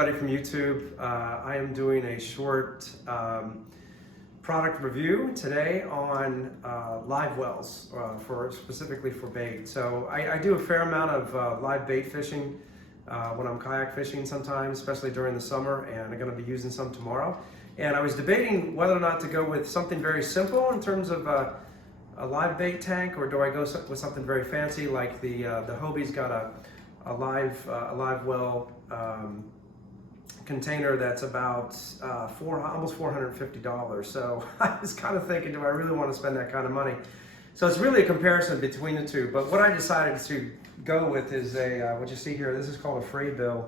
everybody from YouTube. I am doing a short product review today on live wells, specifically for bait. So I do a fair amount of live bait fishing when I'm kayak fishing sometimes, especially during the summer, and I'm going to be using some tomorrow. And I was debating whether or not to go with something very simple in terms of a live bait tank, or do I go with something very fancy like the Hobie's got a live well container that's about almost $450. So I was kind of thinking, do I really want to spend that kind of money? So it's really a comparison between the two. But what I decided to go with is what you see here. This is called a Frabill.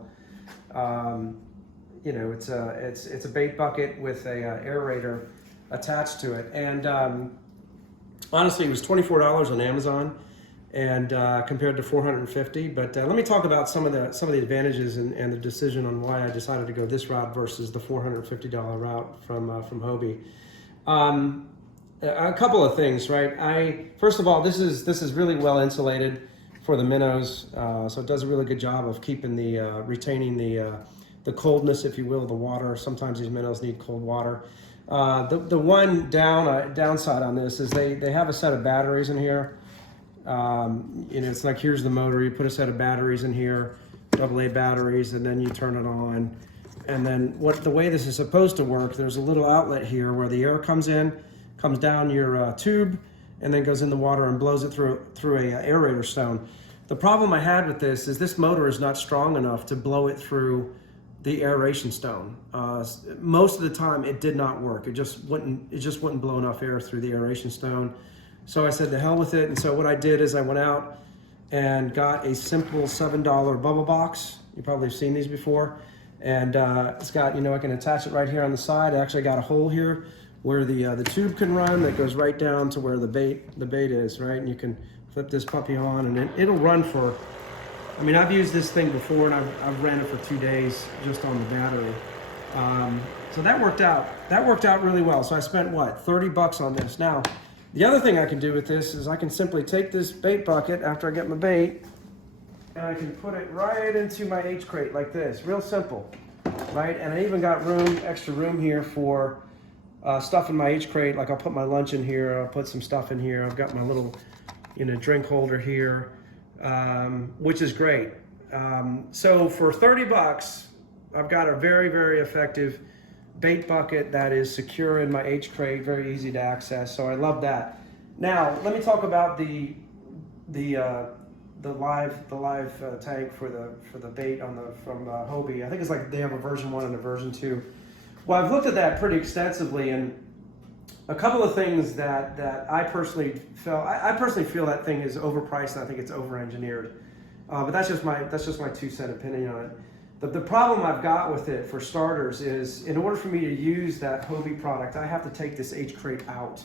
You know, it's a bait bucket with a aerator attached to it. And honestly, it was $24 on Amazon, and compared to $450. But let me talk about some of the advantages and the decision on why I decided to go this route versus the $450 route from Hobie. A couple of things, right? First of all, this is really well insulated for the minnows, so it does a really good job of keeping retaining the coldness, if you will, of the water. Sometimes these minnows need cold water. The one downside on this is they have a set of batteries in here. And it's like, here's the motor, you put a set of batteries in here, AA batteries, and then you turn it on. And then the way this is supposed to work, there's a little outlet here where the air comes down your tube, and then goes in the water and blows it through a aerator stone. The problem I had with this motor is not strong enough to blow it through the aeration stone. Most of the time it did not work. It just wouldn't blow enough air through the aeration stone. So I said, to hell with it. And so what I did is I went out and got a simple $7 bubble box. You probably have seen these before. And it's got, I can attach it right here on the side. I actually got a hole here where the tube can run that goes right down to where the bait is, right? And you can flip this puppy on, and it'll run for, I've used this thing before, and I've ran it for 2 days just on the battery. So that worked out. That worked out really well. So I spent, what, $30 on this. Now, the other thing I can do with this is I can simply take this bait bucket after I get my bait, and I can put it right into my H crate like this. Real simple, right? And I even got extra room here for stuff in my H crate. Like, I'll put my lunch in here, I'll put some stuff in here. I've got my little, drink holder here, which is great. So for $30, I've got a very, very effective bait bucket that is secure in my H crate, very easy to access. So I love that. Now let me talk about the live tank for the bait from Hobie. I think it's like they have a version 1 and a version 2. Well, I've looked at that pretty extensively, and a couple of things that I personally feel that thing is overpriced, and I think it's over-engineered. But that's just my 2-cent opinion on it. The problem I've got with it, for starters, is in order for me to use that Hobie product, I have to take this H crate out,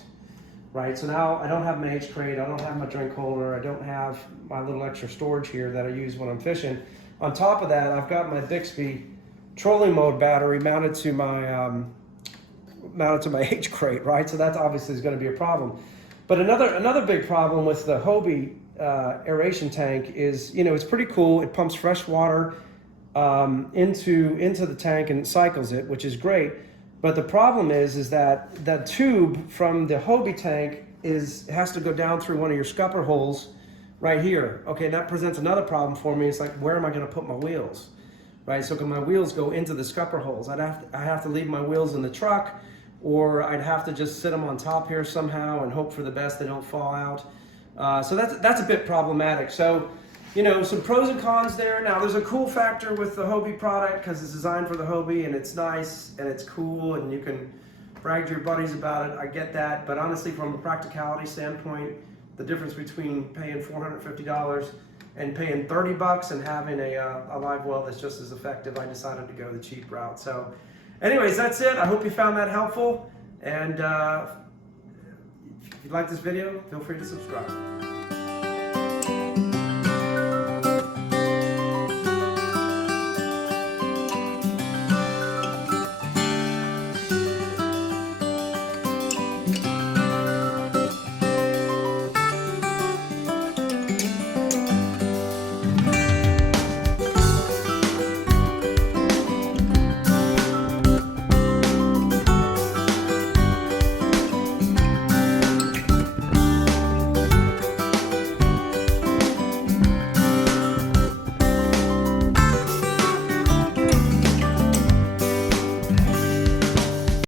right? So now I don't have my H crate, I don't have my drink holder, I don't have my little extra storage here that I use when I'm fishing. On top of that, I've got my Bixby trolling mode battery mounted to my H crate, right? So that obviously is going to be a problem. But another big problem with the Hobie aeration tank is, it's pretty cool. It pumps fresh water into the tank and cycles it, which is great. But the problem is that that tube from the Hobie tank has to go down through one of your scupper holes right here. Okay, that presents another problem for me. It's like, where am I going to put my wheels? Right, so can my wheels go into the scupper holes? I have to leave my wheels in the truck, or I'd have to just sit them on top here somehow and hope for the best they don't fall out. So that's a bit problematic. So, some pros and cons there. Now, there's a cool factor with the Hobie product because it's designed for the Hobie, and it's nice and it's cool, and you can brag to your buddies about it. I get that, but honestly, from a practicality standpoint, the difference between paying $450 and paying $30 and having a live well that's just as effective, I decided to go the cheap route. So anyways, that's it. I hope you found that helpful. And if you like this video, feel free to subscribe.